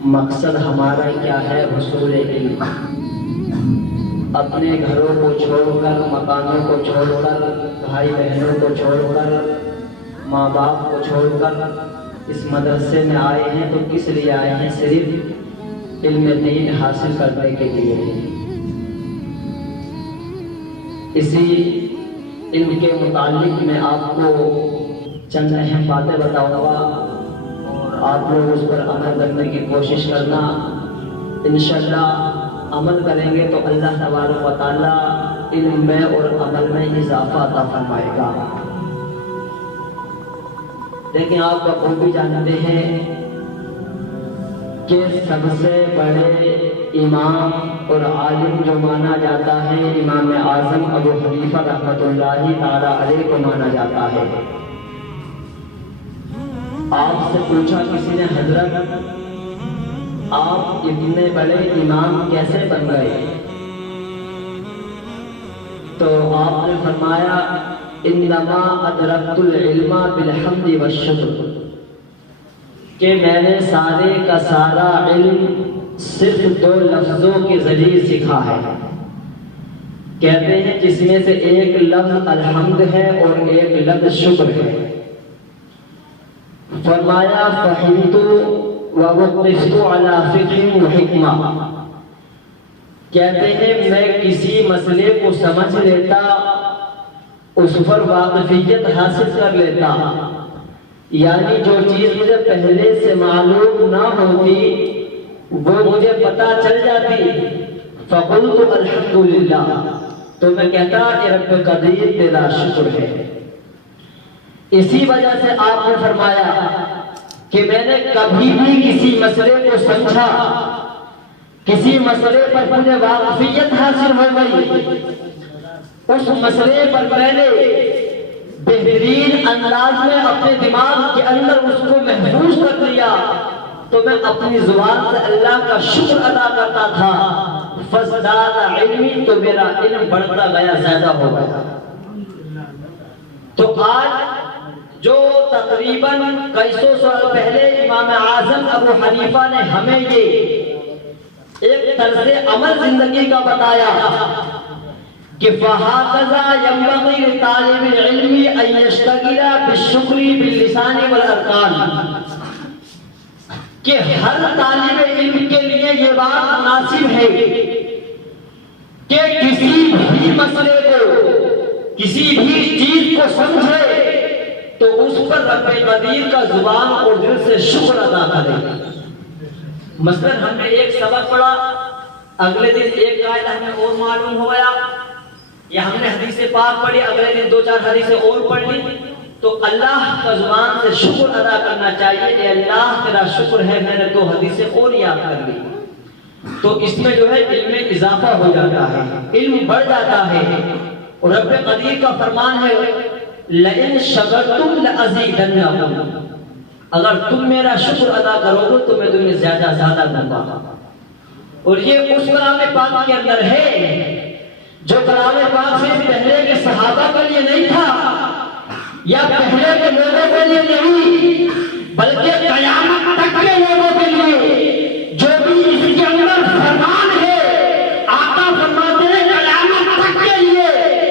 مقصد ہمارا کیا ہے؟ حصول علم۔ اپنے گھروں کو چھوڑ کر، مکانوں کو چھوڑ کر، بھائی بہنوں کو چھوڑ کر، ماں باپ کو چھوڑ کر اس مدرسے میں آئے ہیں تو کس لیے آئے ہیں؟ صرف علم دین حاصل کرنے کے لیے۔ اسی علم کے متعلق میں آپ کو چند اہم باتیں بتاؤں گا اور آپ لوگ اس پر عمل کرنے کی کوشش کرنا۔ انشاءاللہ عمل کریں گے تو اللہ تبارک و تعالی علم میں اور عمل میں اضافہ عطا فرمائے گا۔ لیکن آپ بخوبی جانتے ہیں کہ سب سے بڑے امام اور عالم جو مانا جاتا ہے امام اعظم ابو حنیفہ رحمۃ اللہ تعالی علیہ کو مانا جاتا ہے۔ آپ سے پوچھا کسی نے، حضرت آپ اتنے بڑے امام کیسے بن گئے؟ تو آپ نے فرمایا انما ادرکت العلم بالحمد والشکر، کہ میں نے سارے کا سارا علم صرف 2 لفظوں کے ذریعے سیکھا ہے۔ کہتے ہیں جس میں سے ایک لفظ الحمد ہے اور ایک لفظ شکر ہے۔ فرمایا فہمت ووقفت علی فقہ وحکمہ، کہتے ہیں میں کسی مسئلے کو سمجھ لیتا، اس پر واقفیت حاصل کر لیتا، یعنی جو چیز مجھے پہلے سے معلوم نہ ہوتی وہ مجھے پتہ چل جاتی۔ فقلت الحمدللہ، تو میں کہتا کہ رب قدیر تیرا شکر ہے۔ اسی وجہ سے آپ نے فرمایا کہ میں نے کبھی بھی کسی مسئلے کو سمجھا، کسی مسئلے پر مجھے واقفیت حاصل ہو گئی، اس مسئلے پر میں نے بہترین انداز میں اپنے دماغ کے اندر اس کو محفوظ کر لیا، تو میں اپنی زبان سے اللہ کا شکر ادا کرتا تھا۔ فزداد علمی، تو میرا علم بڑھتا گیا، زیادہ ہو گیا۔ تو آج جو تقریباً کئی سو سال پہلے امام اعظم ابو حنیفہ نے ہمیں یہ ایک طرز عمل زندگی کا بتایا کہ فَهَكَذَا يَنبَغِي لِطَالِبِ الْعِلْمِ أَن يَشْتَغِلَ بِالشُّكْرِ بِاللِّسَانِ وَالْأَرْكَانِ، کہ ہر طالب علم کے لیے یہ بات مناسب ہے کہ کسی بھی مسئلے کو، کسی بھی چیز کو سمجھے تو اس پر رب قدیر کا زبان اور دل سے شکر ادا کرے۔ مثلا ہم نے ایک سبق پڑھا، اگلے دن ایک قاعدہ ہمیں اور معلوم ہو گیا، یا ہم نے حدیث پاک پڑھی، اگلے دن 2-4 حدیثیں اور پڑھ لی، تو اللہ کا زبان سے شکر ادا کرنا چاہیے کہ اللہ تیرا شکر ہے میں نے 2 حدیثیں اور یاد کر لی۔ تو اس میں جو ہے علم میں اضافہ ہو جاتا ہے، علم بڑھ جاتا ہے۔ اور رب قدیر کا فرمان ہے لَإِن شَكَرْتُمْ لَأَزِيدَنَّكُمْ، اگر تم میرا شکر ادا کرو گے تو میں تمہیں زیادہ دوں گا۔ اور یہ اس کلام پاک کے اندر ہے جو کلام پاک سے پہلے کے صحابہ کے لیے نہیں تھا، یا پہلے کے لوگوں کے لیے نہیں، بلکہ قیامت تک کے لوگوں کے لیے۔ جو بھی اس کے اندر فرمان ہے، آقا فرماتے ہیں قیامت تک کے لیے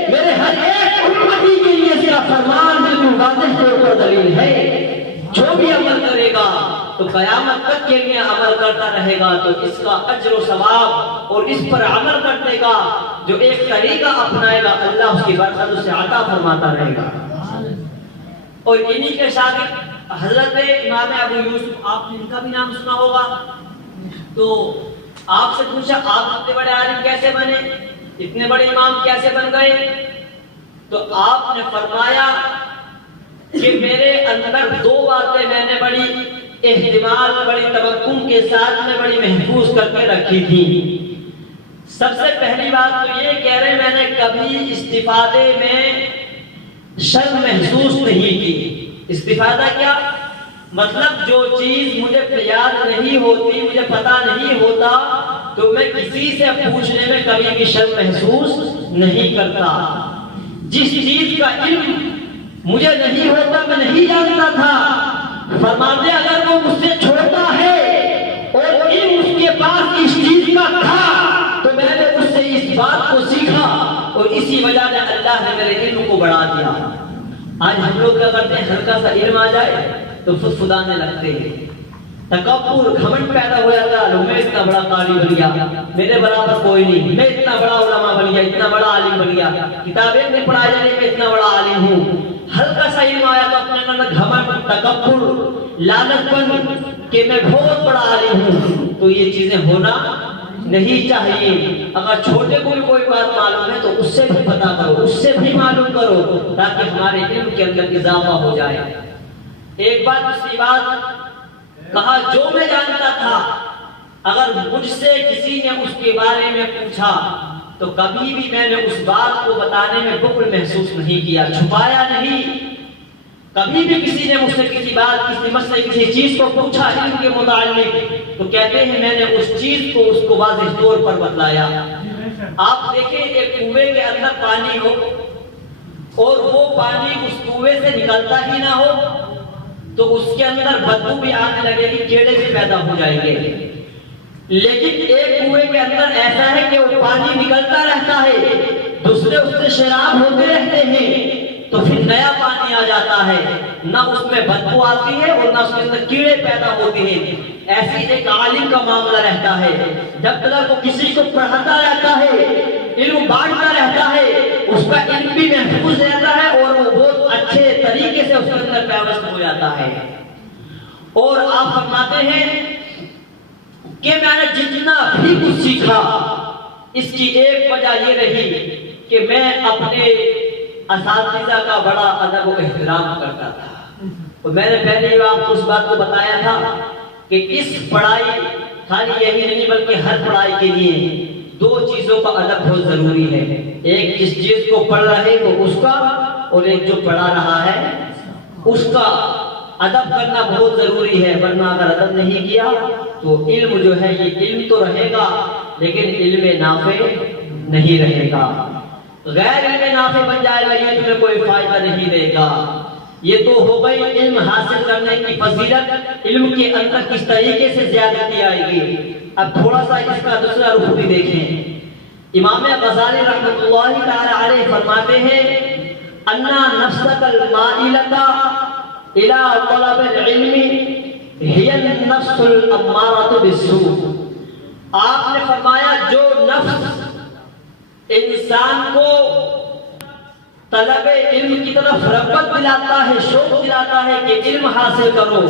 میرے ہر ایک امتی کے لیے صرف فرمان بالکل واضح طور پر دلیل ہے۔ جو بھی عمل کرے گا تو قیامت تک کے لیے عمل کرتا رہے گا، تو اس کا اجر و ثواب اور اس پر عمل کرنے کا جو ایک طریقہ اپنائے گا اللہ اس کی برکت اسے عطا فرماتا رہے گا۔ اور انہی کے شاگرد حضرت امام ابو یوسف، آپ نے ان کا بھی نام سنا ہوگا، تو آپ سے پوچھا آپ اتنے بڑے عالم کیسے بنے، اتنے بڑے امام کیسے بن گئے؟ تو آپ نے فرمایا کہ میرے اندر 2 باتیں میں نے بڑی اہتمام، بڑی تمکن کے ساتھ میں بڑی محفوظ کر کے رکھی تھی۔ سب سے پہلی بات تو یہ کہہ رہے میں نے کبھی استفادے میں شرم محسوس نہیں کی۔ استفادہ کیا مطلب؟ جو چیز مجھے یاد نہیں ہوتی، مجھے پتہ نہیں ہوتا، تو میں کسی سے پوچھنے میں کبھی بھی شرم محسوس نہیں کرتا۔ جس چیز کا علم مجھے نہیں ہوتا، میں نہیں جانتا تھا، فرماتے اگر وہ مجھ سے چھوٹا ہے اور وجہ سے اللہ نے میرے علم کو بڑھا دیا۔ آج ہم لوگ کیا کرتے ہیں، ہلکا سا علم آ جائے تو فدانے لگتے ہیں، تکبر گھمنڈ پیدا ہو جاتا ہے، میں اتنا بڑا قاری بن گیا، میرے برابر کوئی نہیں، میں اتنا بڑا علماء بن گیا، اتنا بڑا عالم بن گیا، کتابیں میں پڑھا جانے میں اتنا بڑا عالم ہوں۔ ہلکا سا علم آیا تو اپنے اندر گھمنڈ، تکبر، لالچ پن کہ میں بہت بڑا عالم ہوں۔ تو یہ چیزیں ہونا نہیں چاہیے۔ اگر چھوٹے کو بھی کوئی بات معلوم ہے تو اس سے بھی پتا کرو، اس سے بھی معلوم کرو، تاکہ ہمارے علم کے اندر اضافہ ہو جائے۔ ایک بات دوسری بات کہا، جو میں جانتا تھا اگر مجھ سے کسی نے اس کے بارے میں پوچھا تو کبھی بھی میں نے اس بات کو بتانے میں بخل محسوس نہیں کیا، چھپایا نہیں۔ کبھی بھی کسی نے مجھ سے کسی بات، کسی مسئلے، کسی چیز کو پوچھا علم کے متعلق تو کہتے ہیں میں نے اس چیز کو اس کو واضح طور پر بتلایا۔ آپ دیکھیں ایک کنویں کے اندر پانی ہو اور وہ پانی اس کنویں سے نکلتا ہی نہ ہو تو اس کے اندر بدبو بھی آنے لگے گی، کیڑے بھی پیدا ہو جائیں گے۔ لیکن ایک کنویں کے اندر ایسا ہے کہ وہ پانی نکلتا رہتا ہے، دوسرے اس سے شراب ہوتے رہتے ہیں، تو پھر نیا پانی آ جاتا ہے، نہ اس میں بدبو آتی ہے اور نہ اس کے اندر کیڑے پیدا ہوتے ہیں۔ ایسی ایک عالم کا معاملہ رہتا ہے، جب تک وہ کسی کو پڑھاتا رہتا ہے، علم بانٹتا رہتا ہے، اس کا علم بھی محفوظ رہتا ہے اور وہ بہت اچھے طریقے سے اس کے اندر پیوست ہو جاتا ہے۔ اور آپ فرماتے ہیں کہ میں نے جتنا بھی کچھ سیکھا اس کی ایک وجہ یہ رہی کہ میں اپنے اساتذہ کا بڑا ادب و احترام کرتا تھا۔ اور میں نے پہلے ہی آپ کو اس بات کو بتایا تھا کہ اس پڑھائی خالی یہی نہیں بلکہ ہر پڑھائی کے لیے دو چیزوں کا ادب بہت ضروری ہے۔ ایک جس چیز کو پڑھ رہے وہ اس کا، اور ایک جو پڑھا رہا ہے اس کا ادب کرنا بہت ضروری ہے، ورنہ اگر ادب نہیں کیا تو علم جو ہے یہ علم تو رہے گا لیکن علم نافع نہیں رہے گا، غیر علم نافع بن جائے گا، یہ تمہیں کوئی فائدہ نہیں دے گا۔ یہ تو ہو گئی علم حاصل کرنے کی فضیلت، علم کے اندر کس طریقے سے زیادتی آئے گی۔ اب تھوڑا سا اس کا دوسرا رخ بھی دیکھیں۔ امام غزالی رحمۃ اللہ تعالی علیہ فرماتے ہیں انا نفسک المائلۃ الی طلب العلم ہی النفس الامارۃ بالسوء۔ آپ نے فرمایا جو نفس انسان کو طلب علم کی طرف رغبت دلاتا ہے، شوق دلاتا ہے کہ علم حاصل کرو،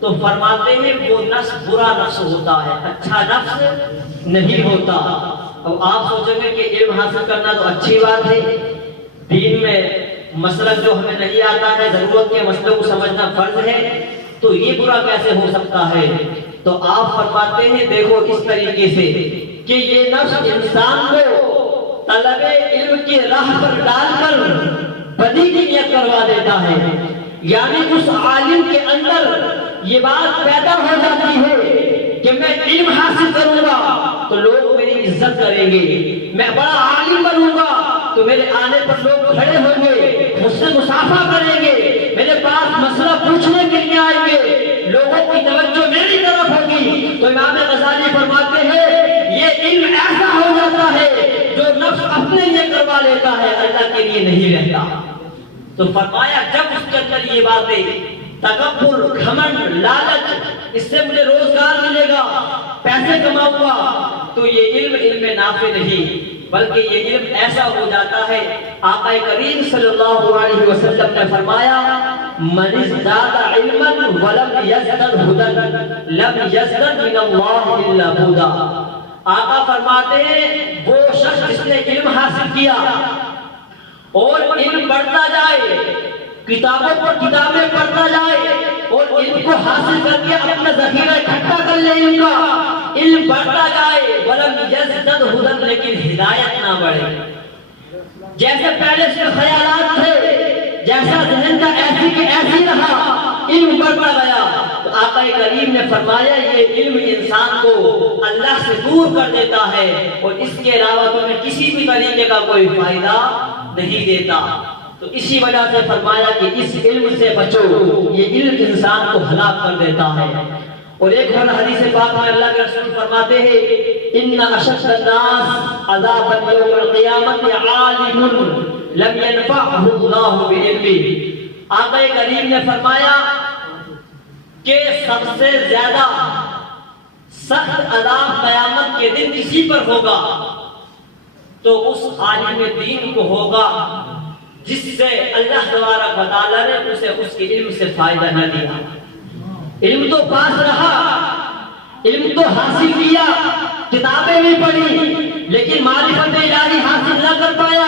تو فرماتے ہیں وہ نفس برا نفس ہوتا ہے، اچھا نفس نہیں ہوتا۔ اب آپ سوچیں گے کہ علم حاصل کرنا تو اچھی بات ہے، دین میں مسلک جو ہمیں نہیں آتا ہے، ضرورت کے مسئلوں کو سمجھنا فرض ہے، تو یہ برا کیسے ہو سکتا ہے؟ تو آپ فرماتے ہیں دیکھو اس طریقے سے کہ یہ نفس انسان کو طلب علم کی راہ پر ڈال کر بدی کی نیت کروا دیتا ہے، یعنی اس عالم کے اندر یہ بات پیدا ہو جاتی ہے کہ میں علم حاصل کروں گا تو لوگ میری عزت کریں گے، میں بڑا عالم بنوں گا تو میرے آنے پر لوگ کھڑے ہوں گے، مجھ سے مصافحہ کریں گے، میرے پاس مسئلہ پوچھنے کے لیے آئیں گے، لوگوں کی توجہ میری طرف ہوگی۔ تو امام غزالی فرماتے ہیں یہ علم ایسا ہو جاتا ہے جو نفس اپنے لیے کروا لیتا ہے، اللہ کے لیے نہیں رہتا۔ تو فرمایا جب اس کے اندر یہ باتیں تکبر، گھمنڈ، لالچ، اس سے مجھے روزگار ملے گا، پیسے کماؤں گا، تو یہ علم نافع نہیں بلکہ یہ علم ایسا ہو جاتا ہے۔ آقا کریم صلی اللہ علیہ وسلم نے فرمایا من ازداد علما ولم یزدد ہدى لم یزدد من اللہ الا ہدى۔ آقا فرماتے ہیں وہ شخص جس نے علم حاصل کیا اور علم بڑھتا جائے، کتابوں پر کتابیں پڑھتا جائے اور علم کو حاصل کر کے اپنا ذخیرہ اکٹھا کر لے، علم کا علم بڑھتا جائے، ولم یزدد ہدى لیکن ہدایت نہ بڑھے، جیسے پہلے اس کے خیالات تھے، جیسا ذہن کا ایسی کہ ایسی رہا، علم بڑھتا گیا، تو آقا کریم نے فرمایا یہ علم انسان کو اللہ سے دور کر دیتا ہے اور اس کے علاوہ تمہیں کسی بھی طریقے کا کوئی فائدہ نہیں دیتا۔ تو اسی وجہ سے فرمایا کہ اس علم سے بچو، یہ علم انسان کو ہلاک کر دیتا ہے۔ اور ایک اور حدیث پاک میں اللہ کے رسول فرماتے ہیں ان اشد الناس عذابا یوم القیامت عالم لم ينفعه اللہ بعلمه۔ آقا کریم نے فرمایا کہ سب سے زیادہ سخت عذاب قیامت کے دن کسی پر ہوگا تو اس عالم دین کو ہوگا جس سے اللہ تبارک و تعالیٰ نے اسے اس کے علم سے فائدہ نہ دیا۔ علم تو پاس رہا، علم تو حاصل کیا، کتابیں بھی پڑھی، لیکن معرفت الہی حاصل نہ کر پایا،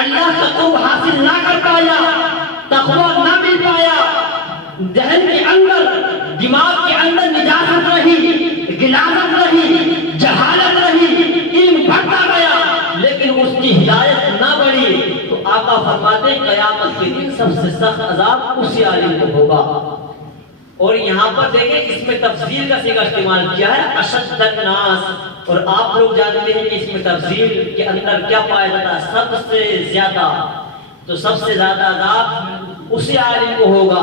اللہ کا قرب حاصل نہ کر پایا، تقوی نہ مل پایا، ذہن کے اندر، دماغ کے اندر نجاست رہی، غلاظت رہی، جہالت رہی، علم بڑھتا گیا لیکن اس کی ہدایت نہ بڑھی، تو آقا فرماتے ہیں قیامت کے دن سب سے سخت عذاب اسی عالم کو ہوگا۔ اور یہاں پر دیکھیں اس میں تفضیل کا صیغہ استعمال کیا ہے، اشد الناس، اور آپ لوگ جانتے ہیں کہ اس میں تفضیل کے اندر کیا پایا جاتا ہے، سب سے زیادہ، تو سب سے زیادہ عذاب اسی عالم کو ہوگا۔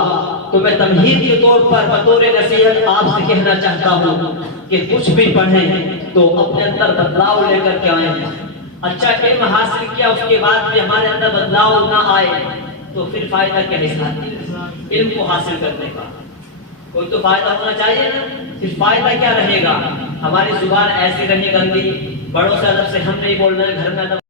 تو میں تمہید کے طور پر بطور نصیحت آپ سے کہنا چاہتا ہوں کہ کچھ بھی پڑھیں تو اپنے اندر بدلاؤ لے کر کے آئیں۔ اچھا علم حاصل کیا اس کے بعد بھی ہمارے اندر بدلاؤ نہ آئے تو پھر فائدہ کیا ہے علم کو حاصل کرنے کا؟ کوئی تو فائدہ ہونا چاہیے نا، پھر فائدہ کیا رہے گا؟ ہماری زبان ایسی رہے گندی، بڑوں سے ادب سے ہم نہیں بول رہے، گھر میں ادب